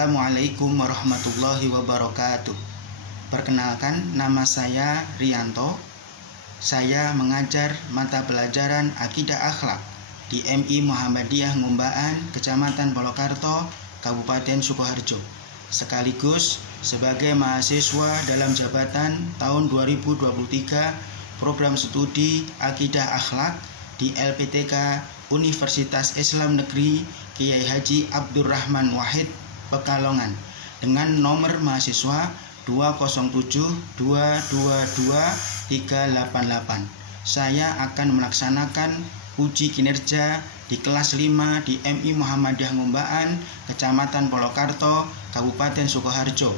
Assalamualaikum warahmatullahi wabarakatuh. Perkenalkan, nama saya Rianto. Saya mengajar mata pelajaran Akidah Akhlak di MI Muhammadiyah Ngumbaan, Kecamatan Polokarto, Kabupaten Sukoharjo. Sekaligus sebagai mahasiswa dalam jabatan tahun 2023 program studi Akidah Akhlak di LPTK Universitas Islam Negeri Kiai Haji Abdurrahman Wahid Pekalongan dengan nomor mahasiswa 207222388. Saya akan melaksanakan uji kinerja di kelas 5 di MI Muhammadiyah Ngumbaan, Kecamatan Polokarto, Kabupaten Sukoharjo.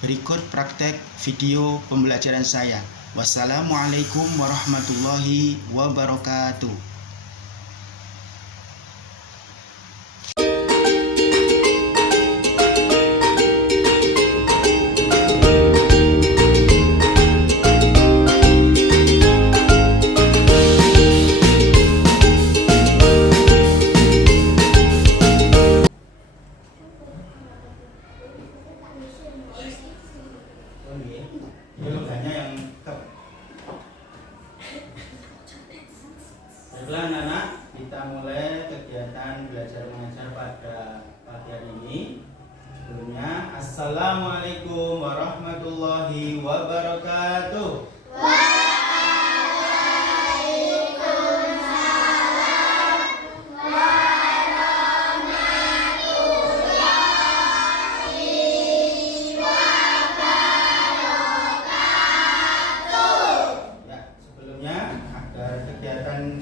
Berikut praktek video pembelajaran saya. Wassalamualaikum warahmatullahi wabarakatuh. Baiklah anak-anak, kita mulai kegiatan belajar mengajar pada pagi hari ini. Sebelumnya, Assalamualaikum warahmatullahi wabarakatuh.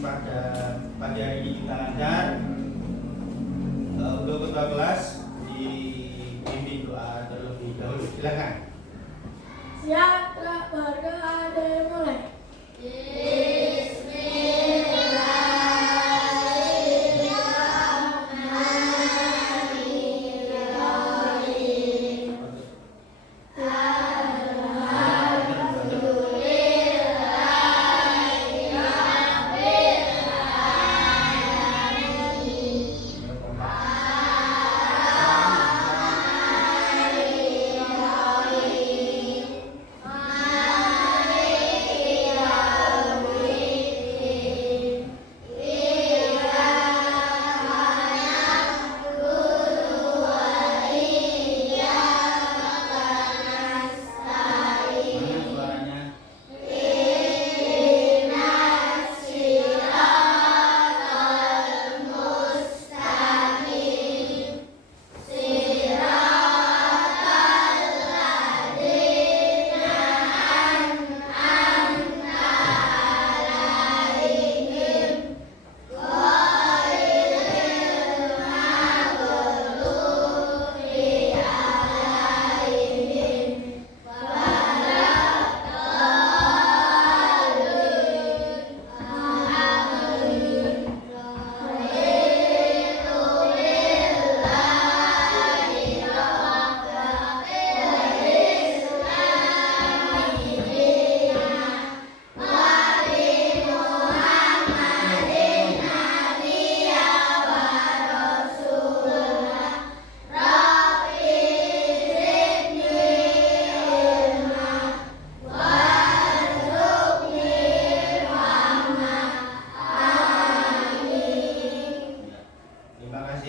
Pada pagi hari ini kita lancar. Untuk ketua kelas dipimpin doa terlebih dahulu. Silakan. Siap, berdoa dimulai.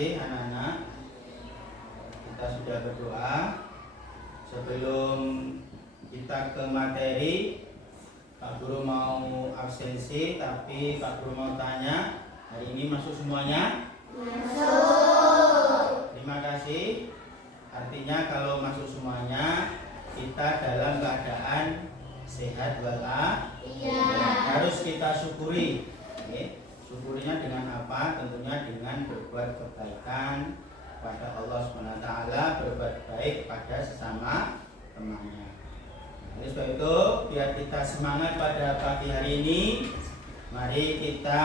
Anak-anak, kita sudah berdoa. Sebelum kita ke materi, Pak Guru mau absensi, tapi Pak Guru mau tanya, hari ini masuk semuanya? Masuk. Terima kasih. Artinya kalau masuk semuanya, kita dalam keadaan sehat walafiat. Iya. Harus kita syukuri. Oke. Syukurinya dengan apa? Tentunya dengan berbuat kebaikan kepada Allah SWT, berbuat baik pada sesama temannya. Oleh sebab itu, biar kita semangat pada pagi hari ini, mari kita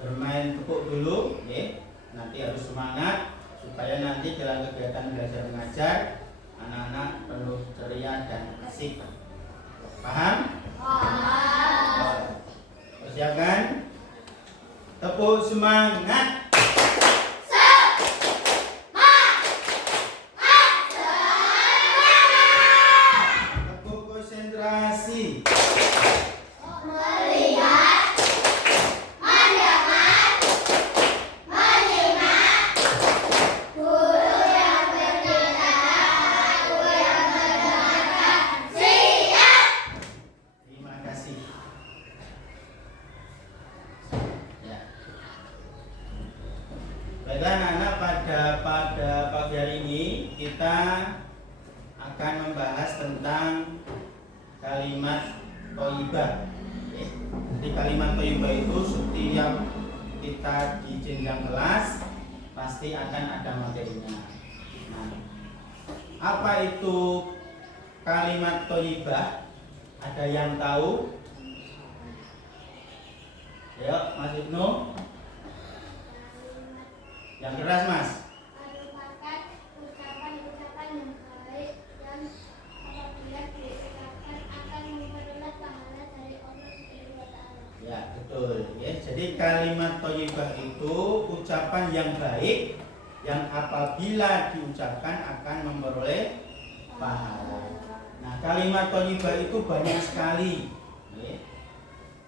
bermain tepuk dulu, ya. Nanti harus semangat supaya nanti dalam kegiatan belajar mengajar anak-anak penuh ceria dan asik. Paham? Paham. Persiapkan. Tepuk semangat. Semangat. kalimat thayyibah. Oke. Jadi kalimat thayyibah itu setiap kita di jenjang kelas pasti akan ada materinya. Nah, apa itu kalimat thayyibah? Ada yang tahu? Ayo, Mas Ibnu. Yang keras, Mas. Merupakan ucapan-ucapan yang baik dan apabila diucapkan akan memperoleh pahala dari Allah Subhanahu wa taala. Ya, betul. Ya, jadi kalimat thayyibah itu ucapan yang baik yang apabila diucapkan akan memperoleh pahala. Nah, kalimat thayyibah itu banyak sekali. Ya.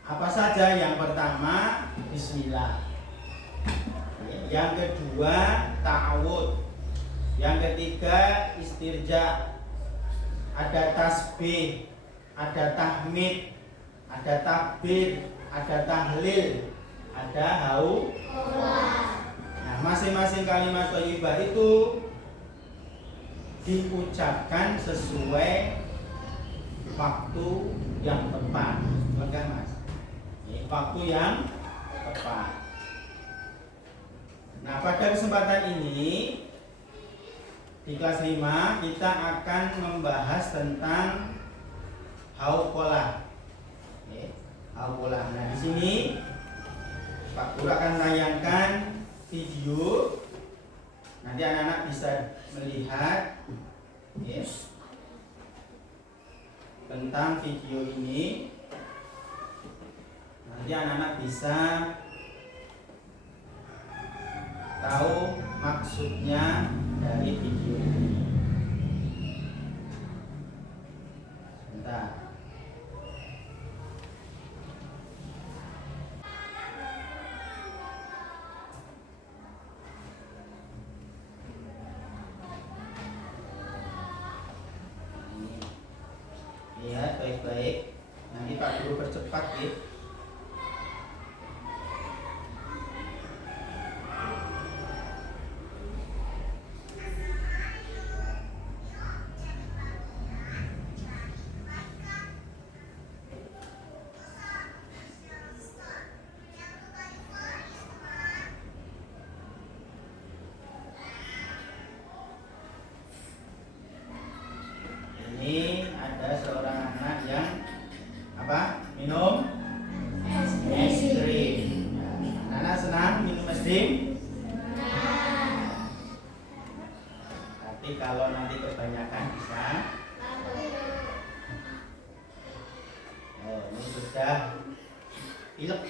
Apa saja? Yang pertama, bismillah. Ya. Yang kedua, ta'awud. Yang ketiga, istirja. Ada tasbih, ada tahmid, ada takbir, ada tahlil, ada haulah. Nah, masing-masing kalimat thayyibah itu diucapkan sesuai waktu yang tepat. Benar, Mas? Ini waktu yang tepat. Nah, pada kesempatan ini di kelas 5 kita akan membahas tentang hauqalah. Hauqalah. Nah, di sini Pak Guru akan tayangkan video. Nanti anak-anak bisa melihat tentang video ini. Nanti anak-anak bisa tahu maksudnya dari video ini. Sebentar. Lihat baik-baik. Nanti Pak Guru percepat ya. Ini ada seorang anak yang apa? Minum es krim. Nah, anak senang minum es krim? Tapi kalau nanti kebanyakan bisa. Oh, ini sudah pilek.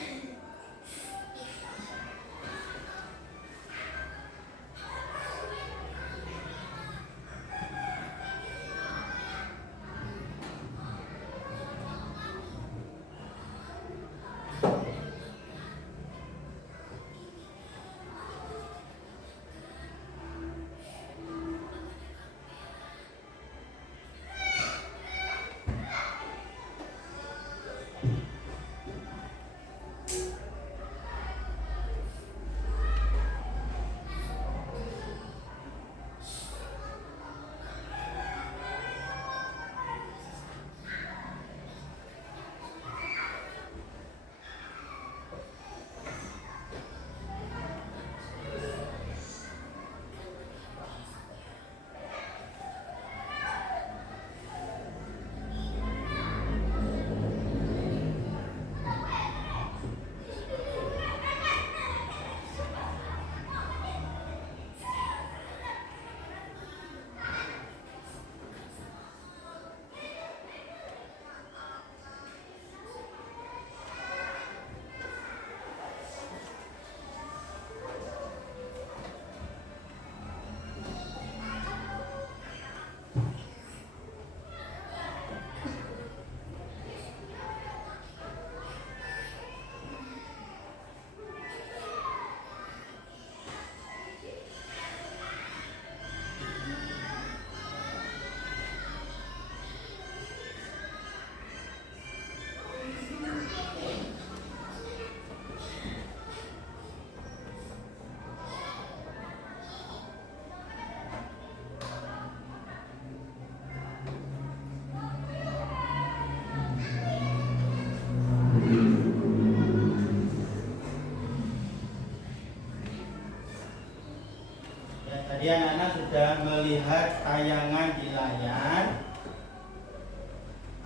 lihat tayangan di layar.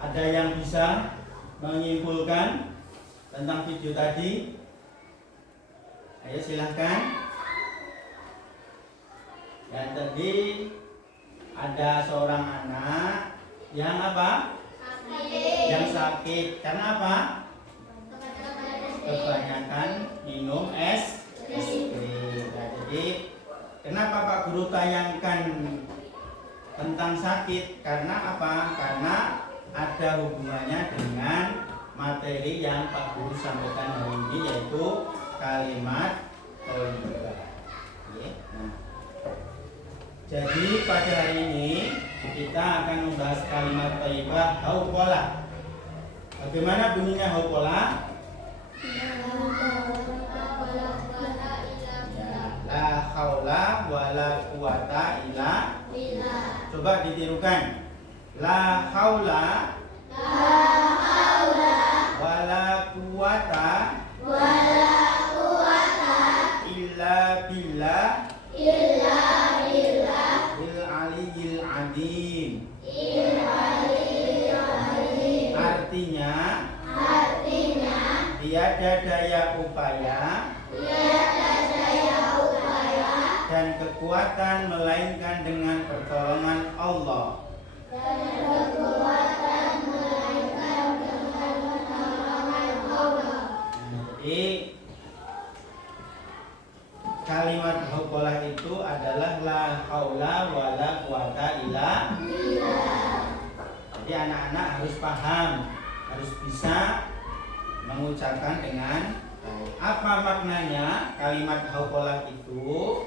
Ada yang bisa menyimpulkan tentang video tadi? Ayo silahkan. Yang tadi ada seorang anak yang apa? Sakit. Yang sakit. Karena apa? Kebanyakan minum es krim. Nah, jadi kenapa Pak Guru tayangkan tentang sakit? Karena apa? Karena ada hubungannya dengan materi yang Pak Guru sampaikan hari ini, yaitu kalimat thayyibah. Nah, jadi pada hari ini kita akan membahas kalimat thayyibah hauqalah. Bagaimana bunyinya hauqalah? La haula wala quwata illa billah. Coba ditirukan. La haula wala quwata illa billah il aliyil azim. Artinya tiada daya upaya dan kekuatan melainkan dengan pertolongan Allah. Jadi kalimat hauqalah itu adalah la haula wala quwata illa billah. Jadi anak-anak harus paham, harus bisa mengucapkan dengan baik. Apa maknanya kalimat hauqalah itu?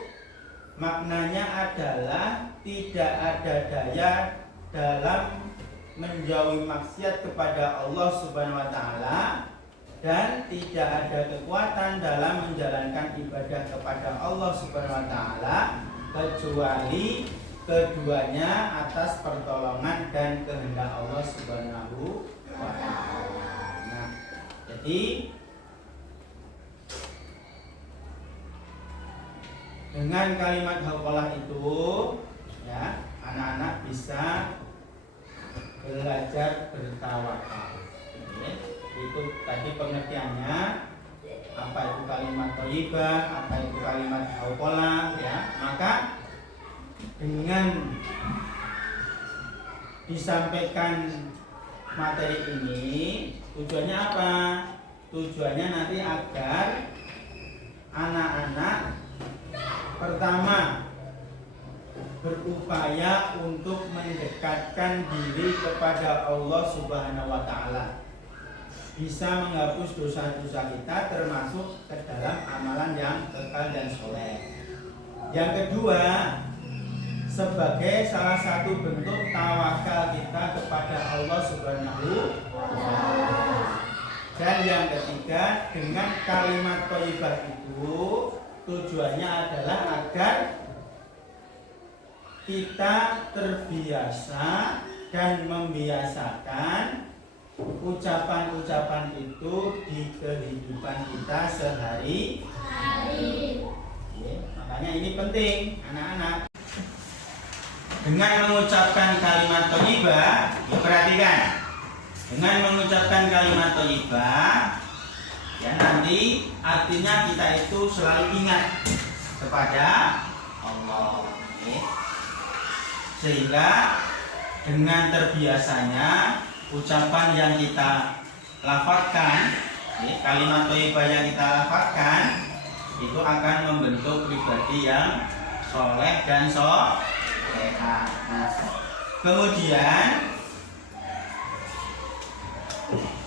Maknanya adalah tidak ada daya dalam menjauhi maksiat kepada Allah Subhanahu wa taala dan tidak ada kekuatan dalam menjalankan ibadah kepada Allah Subhanahu wa taala kecuali keduanya atas pertolongan dan kehendak Allah Subhanahu wa taala. Nah, jadi dengan kalimat hauqalah itu ya, anak-anak bisa belajar bertawakal. Itu tadi pengertiannya, apa itu kalimat thayyibah, apa itu kalimat hauqalah ya. Maka dengan disampaikan materi ini tujuannya apa? Tujuannya nanti agar anak-anak pertama berupaya untuk mendekatkan diri kepada Allah Subhanahu wa taala, bisa menghapus dosa-dosa kita termasuk ke dalam amalan yang kekal dan soleh. Yang kedua, sebagai salah satu bentuk tawakal kita kepada Allah Subhanahu wa taala. Dan yang ketiga, dengan kalimat thayyibah itu tujuannya adalah agar kita terbiasa dan membiasakan ucapan-ucapan itu di kehidupan kita sehari-hari. Makanya ini penting, anak-anak. Dengan mengucapkan kalimat thayyibah, perhatikan. Dengan mengucapkan kalimat thayyibah, ya nanti artinya kita itu selalu ingat kepada Allah. Sehingga dengan terbiasanya ucapan yang kita lafazkan, kalimat thayyibah yang kita lafazkan itu akan membentuk pribadi yang soleh dan soleha. Nah, kemudian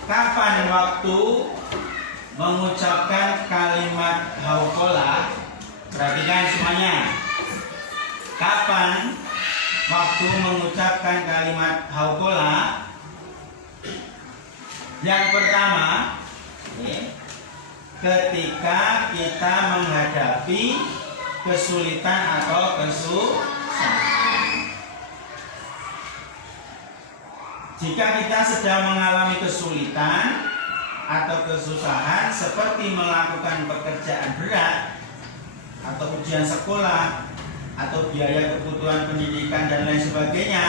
kapan waktu mengucapkan kalimat hauqalah? Perhatikan semuanya. Kapan waktu mengucapkan kalimat hauqalah? Yang pertama, ketika kita menghadapi kesulitan atau kesusahan. Jika kita sedang mengalami kesulitan atau kesusahan seperti melakukan pekerjaan berat atau ujian sekolah atau biaya kebutuhan pendidikan dan lain sebagainya,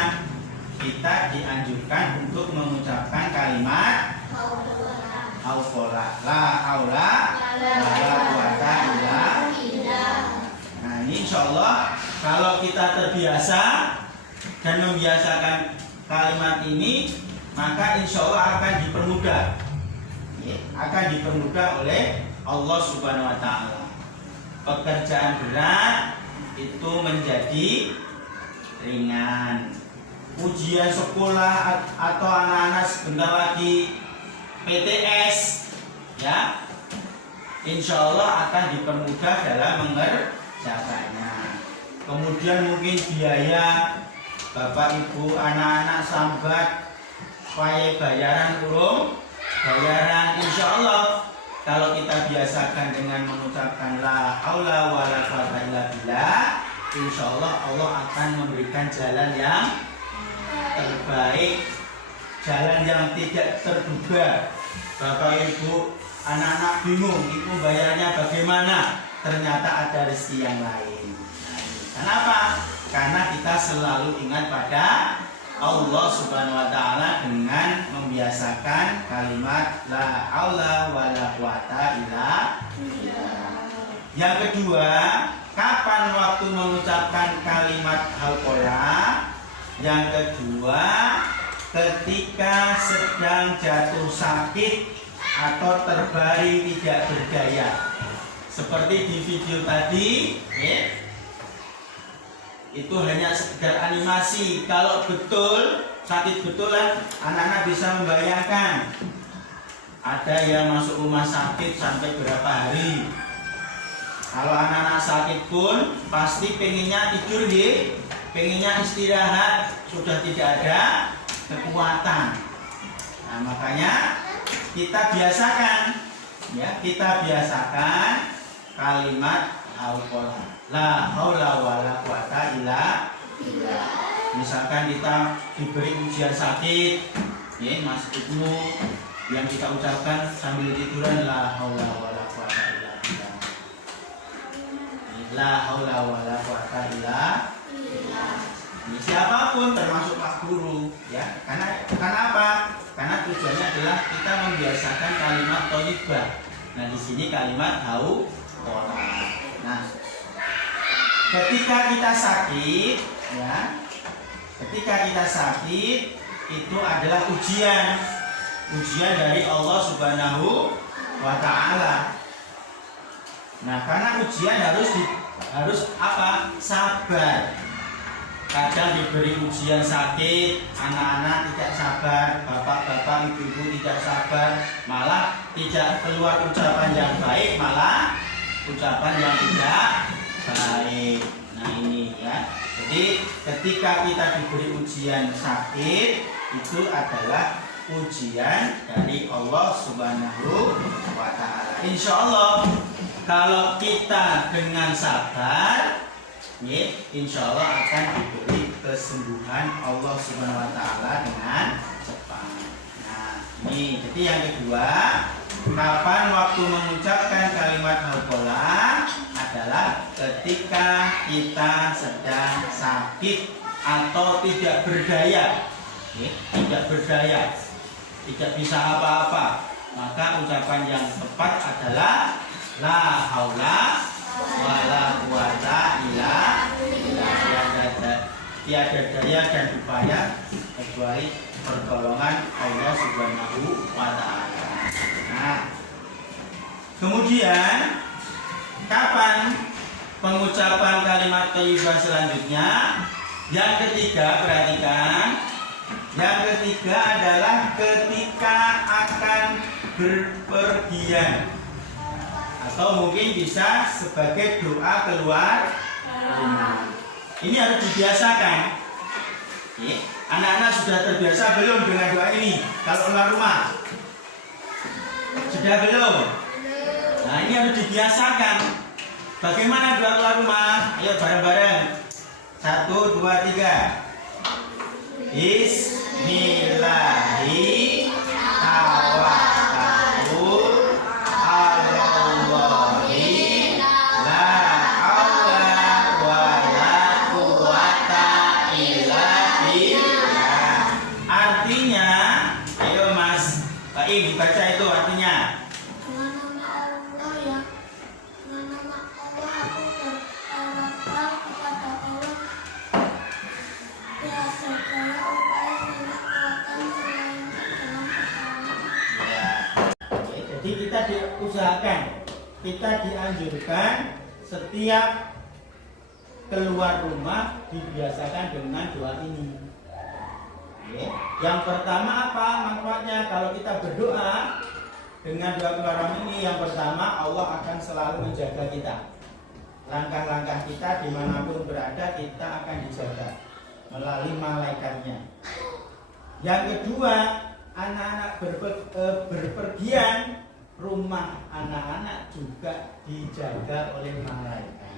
kita dianjurkan untuk mengucapkan kalimat hauqala, la haula wala quwata illa billah. Nah, ini insya Allah kalau kita terbiasa dan membiasakan kalimat ini, maka insya Allah akan dipermudah, oleh Allah Subhanahu Wa Taala. Pekerjaan berat itu menjadi ringan. Ujian sekolah atau anak-anak sebentar lagi PTS, ya, insya Allah akan dipermudah dalam mengerjakannya. Kemudian mungkin biaya Bapak Ibu anak-anak sambat supaya bayaran kurung, bayaran insya Allah kalau kita biasakan dengan mengucapkan la haula wala quwata illa billah, insya Allah Allah akan memberikan jalan yang terbaik, jalan yang tidak terduga. Bapak Ibu anak-anak bingung itu bayarnya bagaimana, ternyata ada rezeki yang lain. Kenapa? Karena kita selalu ingat pada Allah Subhanahu Wa Taala dengan membiasakan kalimat la haula wala quwata illa billah. Yang kedua, kapan waktu mengucapkan kalimat hauqala? Yang kedua, ketika sedang jatuh sakit atau terbaring tidak berdaya. Seperti di video tadi, itu hanya sekedar animasi. Kalau betul sakit betulan, anak-anak bisa membayangkan. Ada yang masuk rumah sakit sampai berapa hari. Kalau anak-anak sakit pun pasti pengennya tidur, pengennya istirahat, sudah tidak ada kekuatan. Nah, makanya kita biasakan, kita biasakan kalimat hauqala, la haula wala quwata illa billah. Misalkan kita diberi ujian sakit, Mas Ibnu, yang kita ucapkan sambil tiduran, la haula wala quwata illa billah, la haula wala quwata illa billah. Siapapun termasuk Pak Guru, karena apa? Karena tujuannya adalah kita membiasakan kalimat thayyibah. Nah, di sini kalimat hauqala. Nah, ketika kita sakit, itu adalah ujian dari Allah Subhanahu Wa Taala. Nah, karena ujian harus apa? Sabar. Kadang diberi ujian sakit, anak-anak tidak sabar, bapak-bapak, ibu-ibu tidak sabar, malah tidak keluar ucapan yang baik, malah ucapan yang tidak baik. Nah, ini jadi ketika kita diberi ujian sakit, itu adalah ujian dari Allah Subhanahu Wa Taala. Insya Allah kalau kita dengan sabar, insya Allah akan diberi kesembuhan Allah Subhanahu Wa Taala dengan cepat. Nah, ini jadi yang kedua, kapan waktu mengucapkan kalimat hauqala adalah ketika kita sedang sakit atau tidak berdaya, tidak bisa apa-apa, maka ucapan yang tepat adalah la haula wala quwata illa billah. Tiada daya dan upaya kecuali pertolongan Allah Subhanahu Wa Taala. Nah, kemudian kapan pengucapan kalimat thayyibah selanjutnya? Yang ketiga, perhatikan. Yang ketiga adalah ketika akan berpergian, atau mungkin bisa sebagai doa keluar rumah. Ini harus dibiasakan. Anak-anak sudah terbiasa belum dengan doa ini kalau keluar rumah? Sudah belum? Nah, ini harus dibiasakan. Bagaimana doa keluar rumah? Ayo bareng-bareng. 1, 2, 3. Bismillahirrahmanirrahim. Allahi la haula wala Baik, dibaca itu artinya. Dengan nama Allah ya. Dengan nama Allah aku bertawakal kepada Allah. Ya segala upaya nenek kuatkan selain dalam pertolongan. Ya. Oke, jadi kita diusahakan, kita dianjurkan setiap keluar rumah dibiasakan dengan doa ini. Oke. Yang pertama apa manfaatnya kalau kita berdoa dengan doa keluar rumah ini? Yang pertama, Allah akan selalu menjaga kita. Langkah-langkah kita dimanapun berada, kita akan dijaga melalui malaikatnya. Yang kedua, anak-anak berpergian, rumah anak-anak juga dijaga oleh malaikat.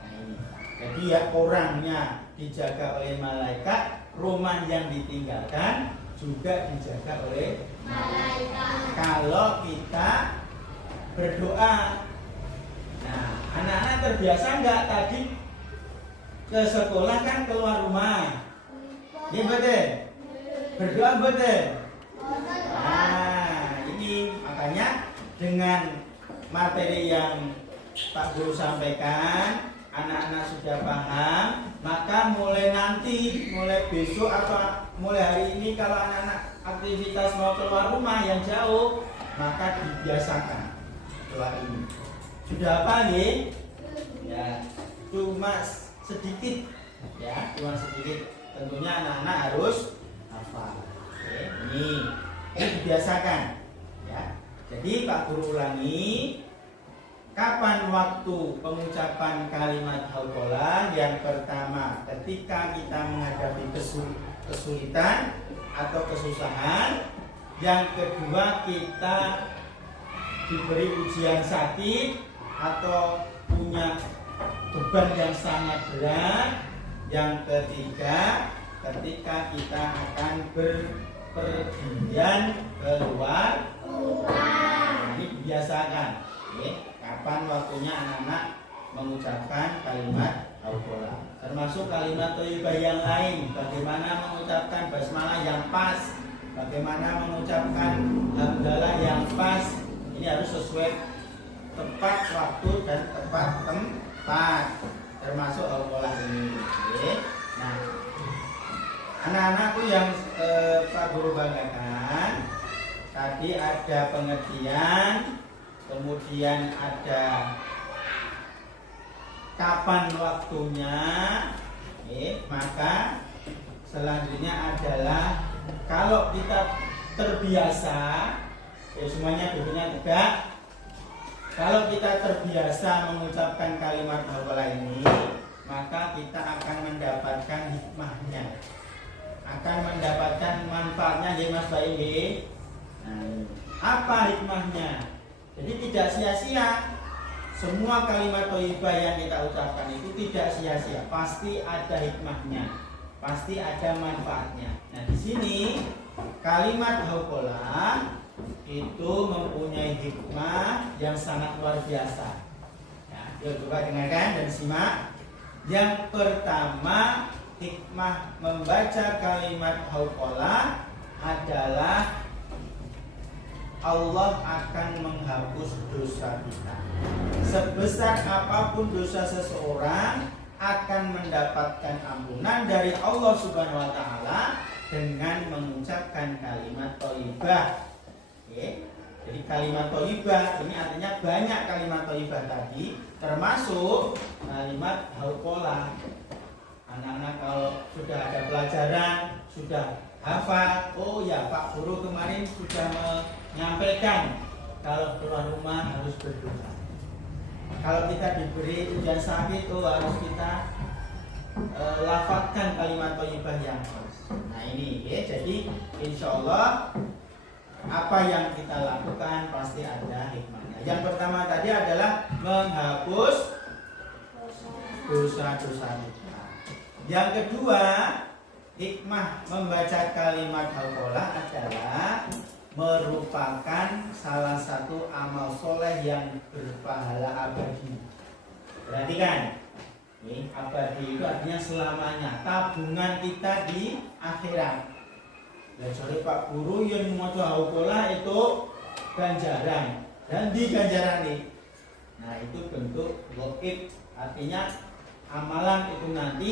Nah, ini. Jadi ya orangnya dijaga oleh malaikat, rumah yang ditinggalkan juga dijaga oleh malaikat. Kalau kita berdoa, nah anak-anak terbiasa enggak tadi ke sekolah kan keluar rumah, ini betul, berdoa betul. Nah ini makanya dengan materi yang Pak Guru sampaikan, anak-anak sudah paham, maka mulai nanti, mulai besok atau mulai hari ini kalau anak-anak aktivitas mau keluar rumah yang jauh, maka dibiasakan doa ini. Sudah apa nih? Ya, cuma sedikit, ya, cuma sedikit. Tentunya anak-anak harus hafal. Oke, ini dibiasakan, ya. Jadi Pak Guru ulangi. Kapan waktu pengucapan kalimat hauqalah? Yang pertama, ketika kita menghadapi kesulitan atau kesusahan. Yang kedua, kita diberi ujian sakit atau punya beban yang sangat berat. Yang ketiga, ketika kita akan berpergian keluar rumah. Ini dibiasakan. Oke. Kapan waktunya anak-anak mengucapkan kalimat hauqalah, termasuk kalimat thayyibah yang lain. Bagaimana mengucapkan basmalah yang pas, bagaimana mengucapkan hamdalah yang pas. Ini harus sesuai tepat waktu dan tepat tempat, termasuk hauqalah ini. Oke. Nah, anak-anakku yang Pak Guru banggakan, tadi ada pengertian, kemudian ada kapan waktunya, maka selanjutnya adalah kalau kita terbiasa, ya semuanya duduknya tegak. Kalau kita terbiasa mengucapkan kalimat hauqalah ini, maka kita akan mendapatkan hikmahnya, akan mendapatkan manfaatnya. Jadi Mas Bayu, nah, apa hikmahnya? Jadi tidak sia-sia. Semua kalimat thayyibah yang kita ucapkan itu tidak sia-sia, pasti ada hikmahnya, pasti ada manfaatnya. Nah, di sini kalimat hauqalah itu mempunyai hikmah yang sangat luar biasa. Ya, yuk coba dengarkan dan simak. Yang pertama, hikmah membaca kalimat hauqalah adalah Allah akan menghapus dosa kita. Sebesar apapun dosa seseorang akan mendapatkan ampunan dari Allah Subhanahu wa taala dengan mengucapkan kalimat thayyibah. Oke. Jadi kalimat thayyibah ini artinya banyak kalimat thayyibah tadi, termasuk kalimat hauqalah. Anak-anak kalau sudah ada pelajaran, sudah hafal, oh ya Pak Guru kemarin sudah menyampaikan kalau keluar rumah harus berdoa. Kalau kita diberi ujian sakit, oh harus kita lafazkan kalimat thayyibah yang pas. Nah ini ya, jadi insya Allah apa yang kita lakukan pasti ada hikmahnya. Yang pertama tadi adalah menghapus dosa-dosa kita. Yang kedua, hikmah membaca kalimat hauqalah adalah merupakan salah satu amal soleh yang berpahala abadi. Perhatikan, abadi itu artinya selamanya, tabungan kita di akhirat. Jadi Pak Guru yang maca hauqolah itu ganjaran dan di ganjaran ini. Nah itu bentuk gaib, artinya amalan itu nanti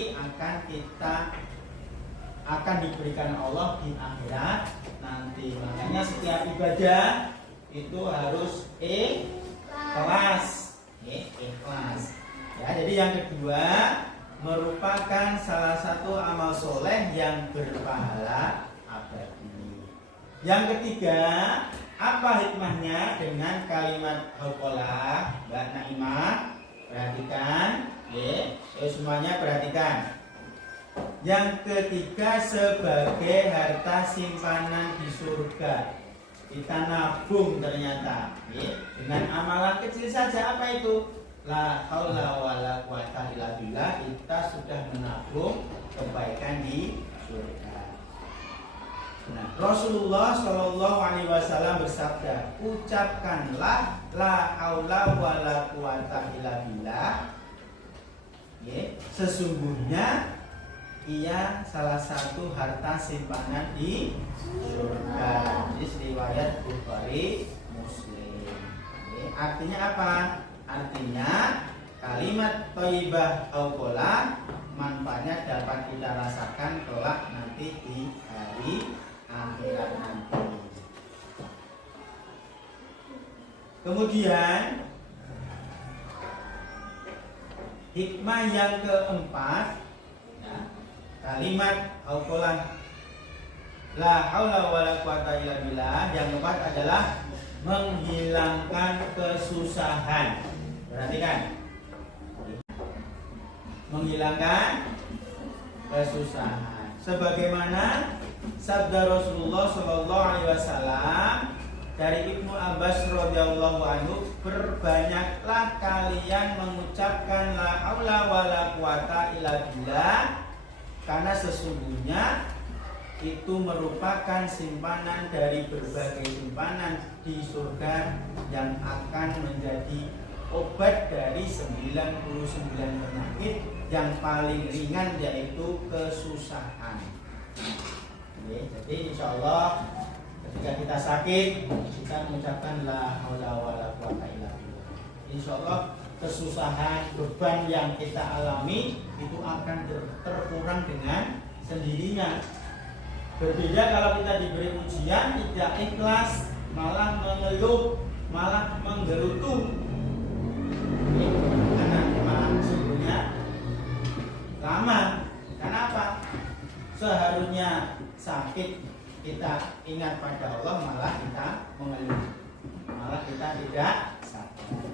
akan diberikan Allah di akhirat nanti. Makanya setiap ibadah itu harus ikhlas. Ya, jadi yang kedua merupakan salah satu amal soleh yang berpahala abadi. Yang ketiga, apa hikmahnya dengan kalimat hauqolah, Mbak Naimah? Perhatikan, semuanya perhatikan. Yang ketiga, sebagai harta simpanan di surga. Kita nabung ternyata, dengan amalan kecil saja. Apa itu? La haula wala quwata illa billah. Kita sudah menabung kebaikan di surga. Nah, Rasulullah Shallallahu Alaihi Wasallam bersabda, ucapkanlah la haula wala quwata illa billah. Sesungguhnya ia salah satu harta simpanan di surga. Ini riwayat Bukhari Muslim. Artinya apa? Artinya kalimat thayyibah hauqolah manfaatnya dapat kita rasakan kelak nanti di hari akhirat nanti. Kemudian hikmah yang keempat, ya, kalimat hauqolah la haula wala quwata illa billah yang keempat adalah menghilangkan kesusahan. Perhatikan, menghilangkan kesusahan. Sebagaimana sabda Rasulullah Shallallahu Alaihi Wasallam dari Ibnu Abbas radhiyallahu anhu, berbanyaklah kalian mengucapkan la haula wala quwata illa billah, karena sesungguhnya itu merupakan simpanan dari berbagai simpanan di surga yang akan menjadi obat dari 99 penyakit yang paling ringan, yaitu kesusahan. Jadi insya Allah ketika kita sakit kita mengucapkan la haula wala quwata illa billah, insya Allah kesusahan, beban yang kita alami itu akan terkurang dengan sendirinya. Berbeda kalau kita diberi ujian tidak ikhlas, malah mengeluh, malah menggerutu. Karena sesungguhnya lama. Kenapa? Seharusnya sakit kita ingat pada Allah, malah kita mengeluh, malah kita tidak sabar.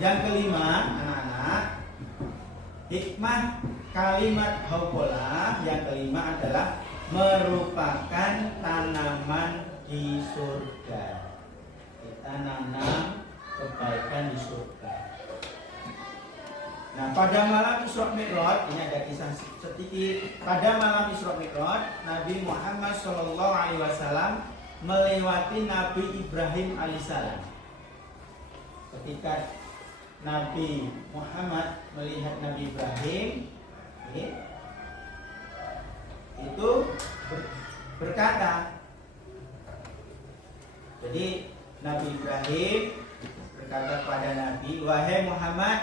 Yang kelima, anak-anak, hikmah kalimat hauqolah yang kelima adalah merupakan tanaman di surga. Kita nanam kebaikan di surga. Nah, pada malam Isra Mi'raj, ini ada kisah sedikit. Pada malam Isra Mi'raj, Nabi Muhammad SAW melewati Nabi Ibrahim alaihissalam. Ketika Nabi Muhammad melihat Nabi Ibrahim, itu berkata, jadi Nabi Ibrahim berkata kepada Nabi, wahai Muhammad,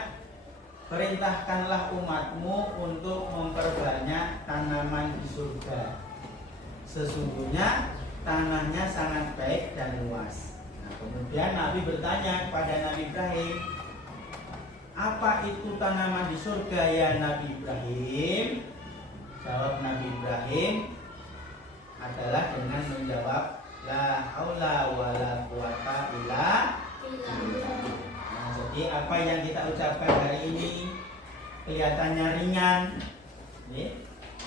perintahkanlah umatmu untuk memperbanyak tanaman di surga. Sesungguhnya tanahnya sangat baik dan luas. Nah, kemudian Nabi bertanya kepada Nabi Ibrahim, apa itu tanaman di surga ya Nabi Ibrahim? Jawab Nabi Ibrahim adalah dengan menjawab la haula wala quwata illa billah. Nah, jadi apa yang kita ucapkan hari ini kelihatannya ringan,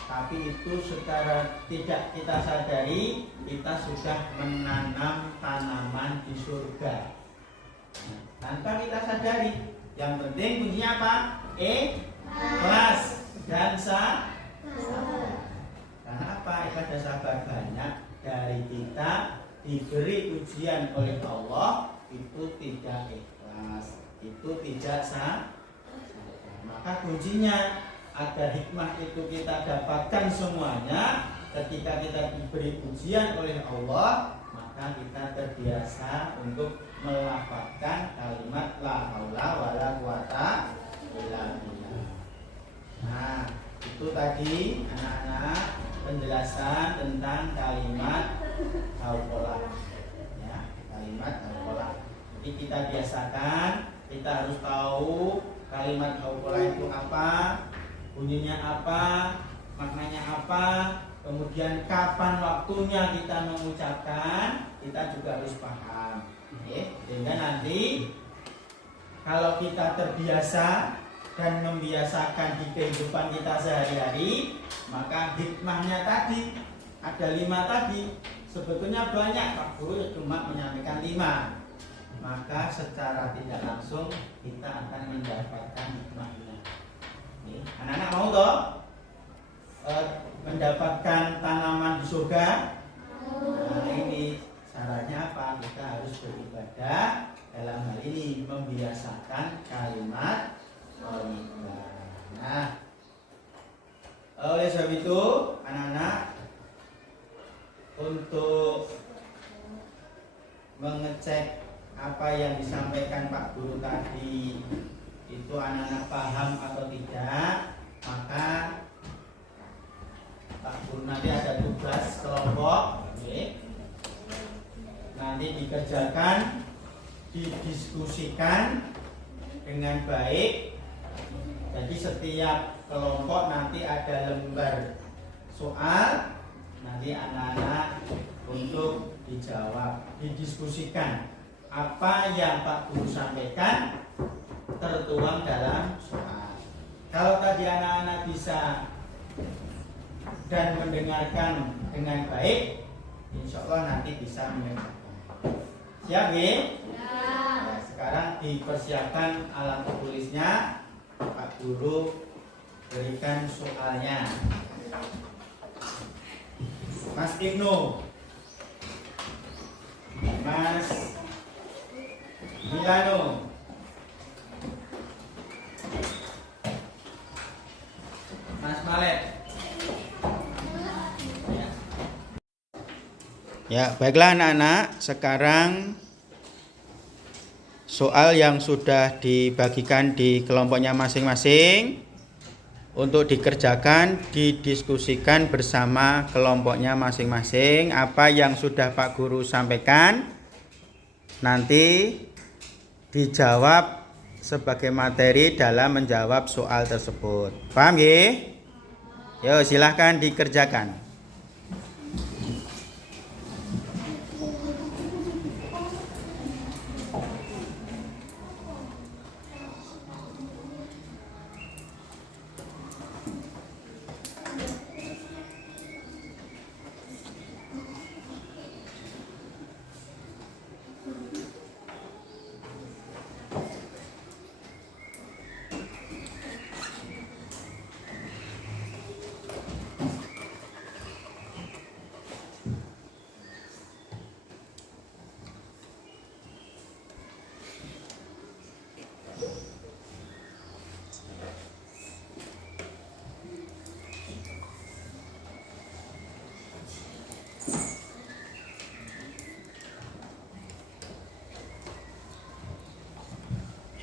tapi itu secara tidak kita sadari kita sudah menanam tanaman di surga. Nah, tanpa kita sadari. Yang penting kuncinya apa? Ikhlas dan sabar. Karena apa? Ikhlas dan sabar banyak dari kita diberi ujian oleh Allah itu tidak ikhlas, itu tidak sabar. Maka kuncinya agar hikmah itu kita dapatkan semuanya, ketika kita diberi ujian oleh Allah, maka kita terbiasa untuk melafazkan kalimat la haula wala quwata illa billah. Nah, itu tadi anak-anak penjelasan tentang kalimat hauqalah. Ya, kalimat hauqalah. Jadi kita biasakan, kita harus tahu kalimat hauqalah itu apa, bunyinya apa, maknanya apa, kemudian kapan waktunya kita mengucapkan, kita juga harus paham. Sehingga nanti kalau kita terbiasa dan membiasakan di kehidupan kita sehari-hari, maka hikmahnya tadi ada 5 tadi. Sebetulnya banyak, Pak Guru cuma menyampaikan 5. Maka secara tidak langsung kita akan mendapatkan hikmahnya. Anak-anak mau toh mendapatkan tanaman di surga? Nah, ini syaratnya apa? Kita harus beribadah, dalam hal ini membiasakan kalimat thayyibah. Nah, oleh sebab itu anak-anak, untuk mengecek apa yang disampaikan Pak Guru tadi itu anak-anak paham atau tidak, maka Pak Guru nanti ada tugas kelompok, nanti dikerjakan, didiskusikan dengan baik. Jadi setiap kelompok nanti ada lembar soal, nanti anak-anak untuk dijawab, didiskusikan apa yang Pak Guru sampaikan tertuang dalam soal. Kalau tadi anak-anak bisa dan mendengarkan dengan baik, insya Allah nanti bisa mengerjakan. Siap ya? Nah, sekarang dipersiapkan alat tulisnya. Pak Guru berikan soalnya. Mas Ibnu, Mas Milano, Mas Malek. Ya, baiklah anak-anak, sekarang soal yang sudah dibagikan di kelompoknya masing-masing untuk dikerjakan, didiskusikan bersama kelompoknya masing-masing. Apa yang sudah Pak Guru sampaikan nanti dijawab sebagai materi dalam menjawab soal tersebut. Paham ya? Yo, silahkan dikerjakan.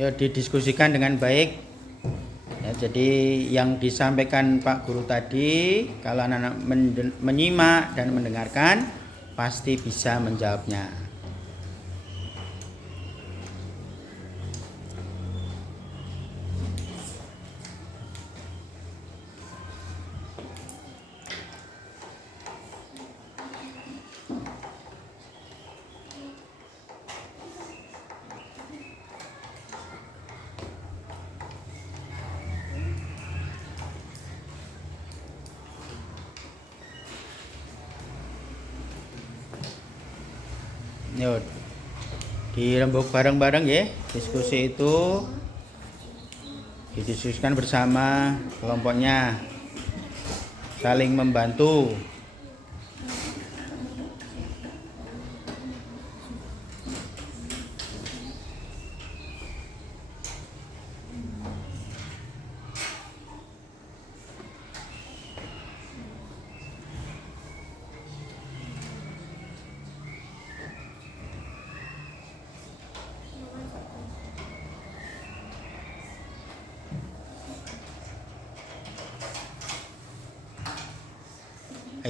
Ya, didiskusikan dengan baik. Ya, jadi yang disampaikan Pak Guru tadi, kalau anak-anak menyimak dan mendengarkan, pasti bisa menjawabnya. Yuk, dirembuk bareng-bareng ya. Diskusi itu didiskusikan bersama kelompoknya, saling membantu.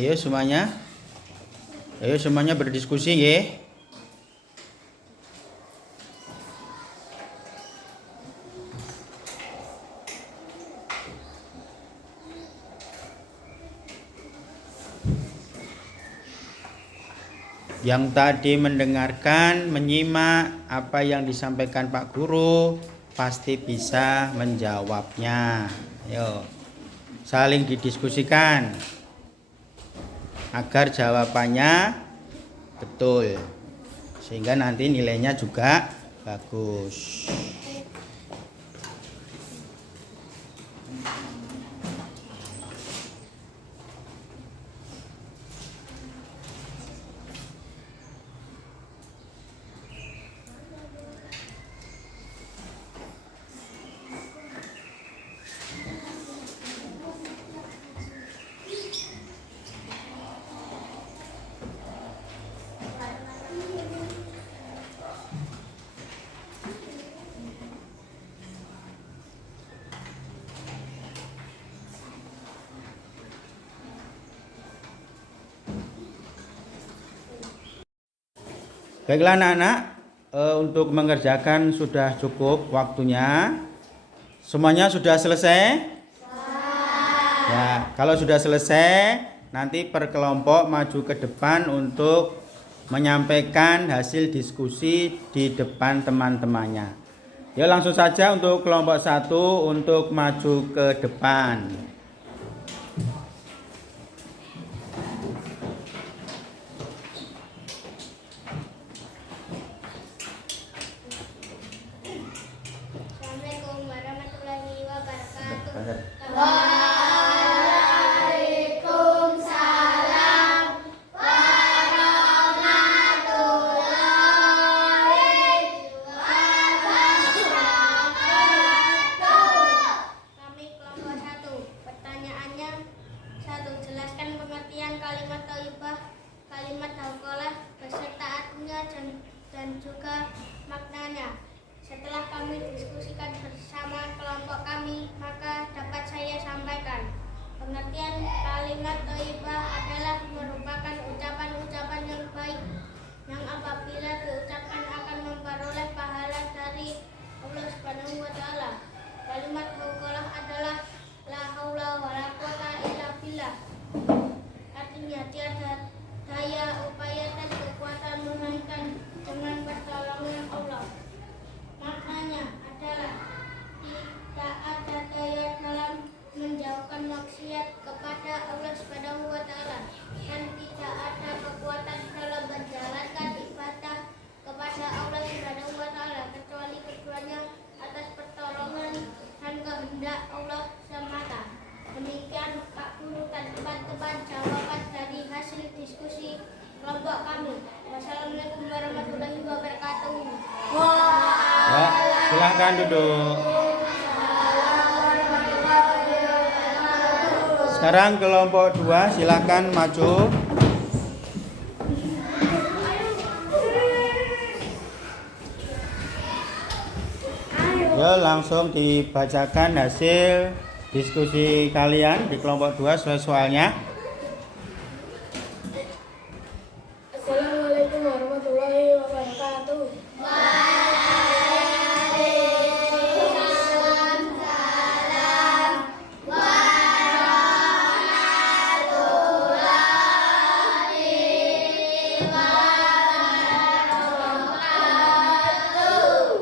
Ayo semuanya berdiskusi ya. Yang tadi mendengarkan, menyimak apa yang disampaikan Pak Guru pasti bisa menjawabnya. Ayo, saling didiskusikan agar jawabannya betul, sehingga nanti nilainya juga bagus. Baiklah anak-anak, untuk mengerjakan sudah cukup waktunya. Semuanya sudah selesai? Ya, kalau sudah selesai, nanti per kelompok maju ke depan untuk menyampaikan hasil diskusi di depan teman-temannya. Ya, langsung saja untuk kelompok 1 untuk maju ke depan. Assalamualaikum warahmatullahi wabarakatuh. Kami kelompok 1. Pertanyaannya 1. Jelaskan pengertian kalimat thayyibah, kalimat hauqalah beserta artinya dan juga maknanya. Setelah kami diskusikan bersama kelompok kami, maka dapat saya sampaikan. Pengertian kalimat thayyibah adalah merupakan ucapan-ucapan yang baik yang apabila diucapkan akan memperoleh pahala dari Allah Subhanahu wa taala. Kalimat hauqalah adalah la haula wala quwata illa billah. Artinya tiada daya upaya dan kekuatan melainkan dengan pertolongan Allah. Maknanya adalah tidak ada daya dalam menjauhkan maksiat kepada Allah Subhanahu wa taala dan tidak ada kekuatan dalam menjalankan ibadah kepada Allah Subhanahu wa taala kecuali keduanya atas pertolongan dan kehendak Allah semata. Demikian Pak Guru dan teman-teman jawaban dari hasil diskusi kelompok kami. Wassalamualaikum warahmatullahi wabarakatuh. Ya, silahkan duduk. Sekarang kelompok 2 silahkan maju. Ya, langsung dibacakan hasil diskusi kalian di kelompok 2 soalnya. Assalamualaikum warahmatullahi wabarakatuh.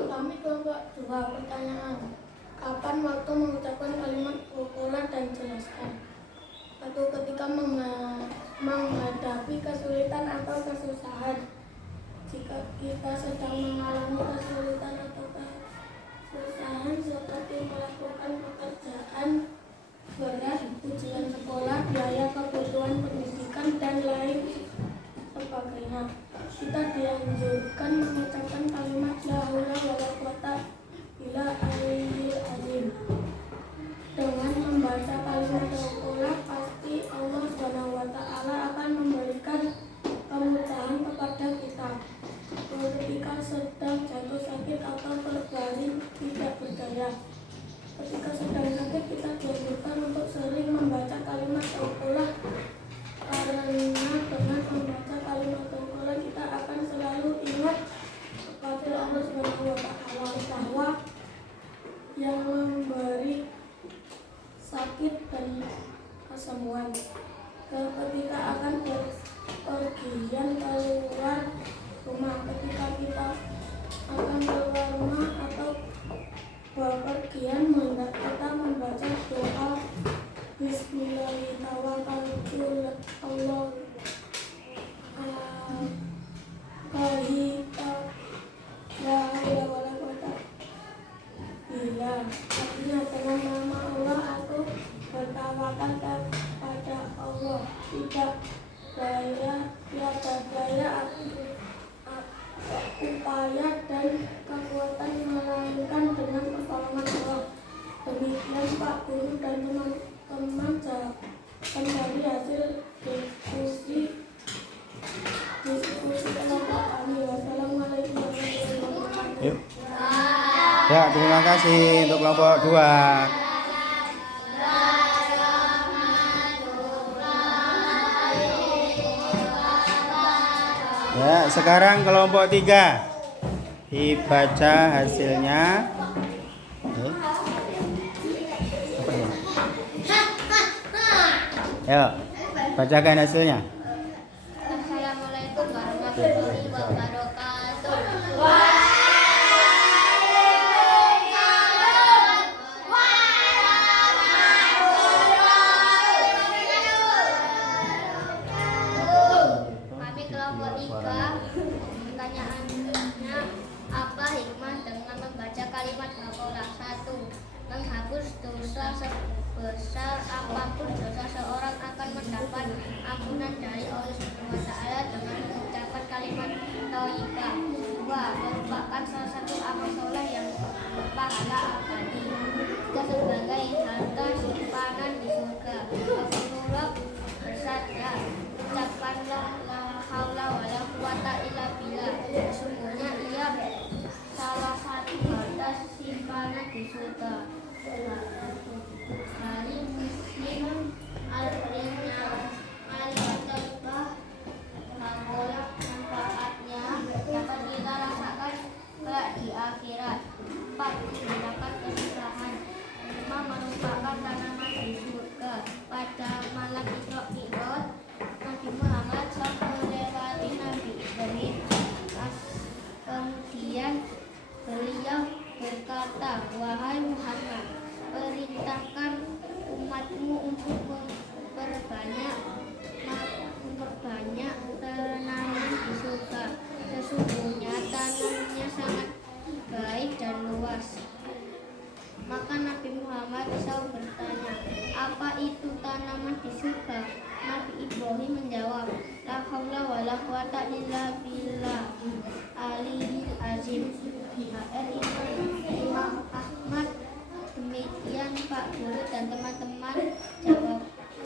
Kami kelompok 2. Pertanyaan. Kapan waktu mengucapkan kalimat hauqalah dan jelaskan? Atau ketika menghadapi kesulitan atau kesusahan. Jika kita sedang mengalami kesulitan atau kesusahan seperti melakukan pekerjaan berat, ujian sekolah, biaya kebutuhan pendidikan, dan lain sebagainya, kita dianjurkan mengucapkan kalimat la haula wala quwata illa billahil azim. Dengan membaca kalimat hauqalah, pasti Allah Subhanahu wa taala akan memberikan kemudahan kepada kita. Ketika sedang jatuh sakit atau berbaring tidak berdaya. Ketika sedang sakit, kita dianjurkan untuk sering membaca kalimat hauqalah karena payah dan kekuatan melainkan dengan pertolongan Allah. Demikian Pak Guru dan teman-teman kembali hasil diskusi kelompok kami. Wassalamualaikum warahmatullahi wabarakatuh. Yuk. Ya, terima kasih untuk kelompok 2. Ya, sekarang kelompok 3 dibaca hasilnya. Apa ya? Ayo, bacakan hasilnya. Assalamualaikum warahmatullahi wabarakatuh. Kami kelompok 3, pertanyaannya apa hikmah dengan membaca kalimat hafalah? 1. Menghapus dosa sebesar apapun dosa seorang akan mendapat ampunan dari Allah Subhanahu wa taala dengan mengucapkan kalimat thayyibah. 2. Merupakan salah satu amal soleh yang berpahala abadi. 3. Sebagai harta simpanan di surga. Rasulullah bersabda, ucapkanlah la haula wala quwata illa billah. Sesungguhnya ia salah satu harta simpanan di surga. Hari Muslim artinya kalimat thayyibah hafalah manfaatnya dapat kita rasakan kelak di akhirat. 4. Menghilangkan kesusahan. 5. Merupakan tanaman di surga. Pada malam Isra Mi'raj Nabi Muhammad melewati Nabi Ibrahim. Kemudian beliau berkata, wahai Muhammad, perintahkan umatmu untuk memperbanyak tanaman di surga. Sesungguhnya tanamnya sangat baik dan luas. Maka Nabi Muhammad SAW bertanya, apa itu tanaman di surga? Nabi Ibrahim menjawab, la haula wala quwata illa billah aliyil azim. Imam Ahmad. Demikian Pak Guru dan teman-teman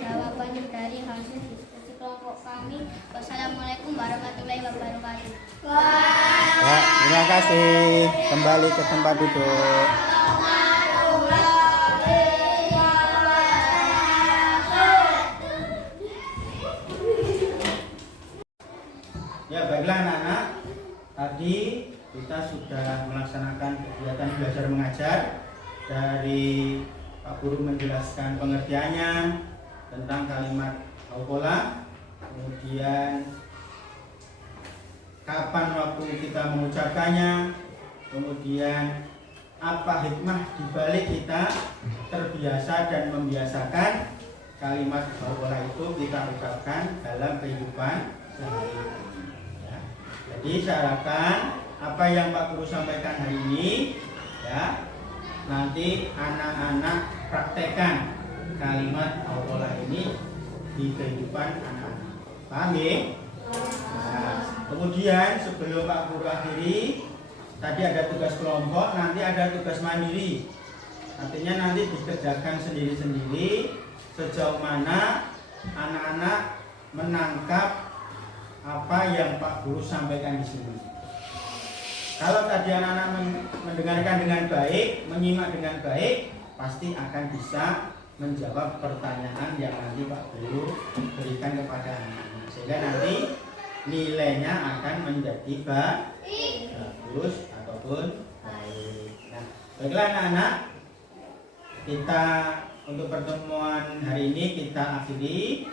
jawaban dari hasil diskusi kelompok kami. Wassalamualaikum warahmatullahi wabarakatuh. Ya, terima kasih. Kembali ke tempat duduk. Ya, baiklah anak-anak. Tadi kita sudah melaksanakan kegiatan belajar mengajar. Dari Pak Guru menjelaskan pengertiannya tentang kalimat hafalah, kemudian kapan waktu kita mengucapkannya, kemudian apa hikmah dibalik kita terbiasa dan membiasakan kalimat hafalah itu kita ucapkan dalam kehidupan sehari-hari. Ya. Jadi saya harapkan apa yang Pak Guru sampaikan hari ini, ya, nanti anak-anak praktekkan kalimat hafalah ini di kehidupan anak-anak. Paham ya? Nah, kemudian sebelum Pak Guru akhiri, tadi ada tugas kelompok, nanti ada tugas mandiri. Artinya nanti dikerjakan sendiri-sendiri sejauh mana anak-anak menangkap apa yang Pak Guru sampaikan di sini. Kalau tadi anak-anak mendengarkan dengan baik, menyimak dengan baik, pasti akan bisa menjawab pertanyaan yang nanti Pak Guru berikan kepada anak-anak. Sehingga nanti nilainya akan menjadi bagus ataupun baik. Nah, baiklah anak-anak, kita untuk pertemuan hari ini kita akhiri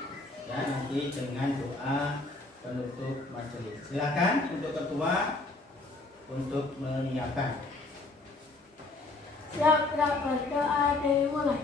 ya nanti dengan doa penutup majelis. Silakan untuk ketua untuk menyiapkan. Siap berdoa dimulai.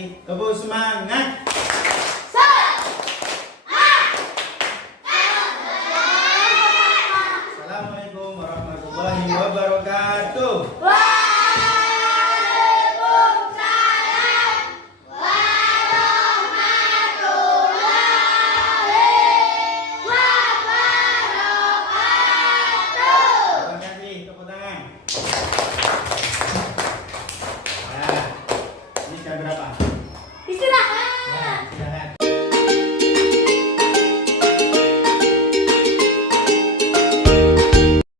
lagi. Tepuk semangat.